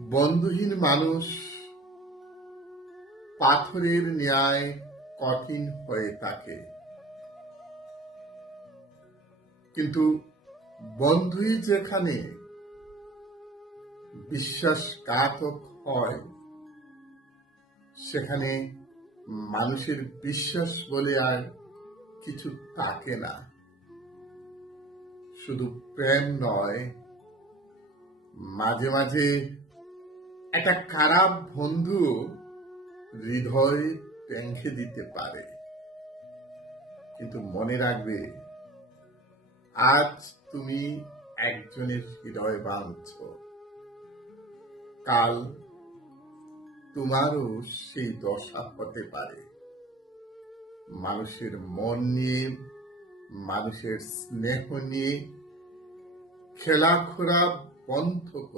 বন্ধুহীন মানুষ, পাথরের ন্যায় কঠিন হয়ে থাকে। কিন্তু বন্ধুই যেখানে বিশ্বাসঘাতক হয়, সেখানে মানুষের বিশ্বাস বলে আর কিছু থাকে না। শুধু প্রেম নয়, মাঝে মাঝে একটা খারাপ বন্ধু হৃদয় ভেঙে দিতে পারে। কিন্তু মনে রাখবে, আজ তুমি একজনের হৃদয় বাঁধছ। কাল তোমারও সেই দশা হতে পারে। মানুষের মন নিয়ে, মানুষের স্নেহ নিয়ে খেলাখোরা বন্ধ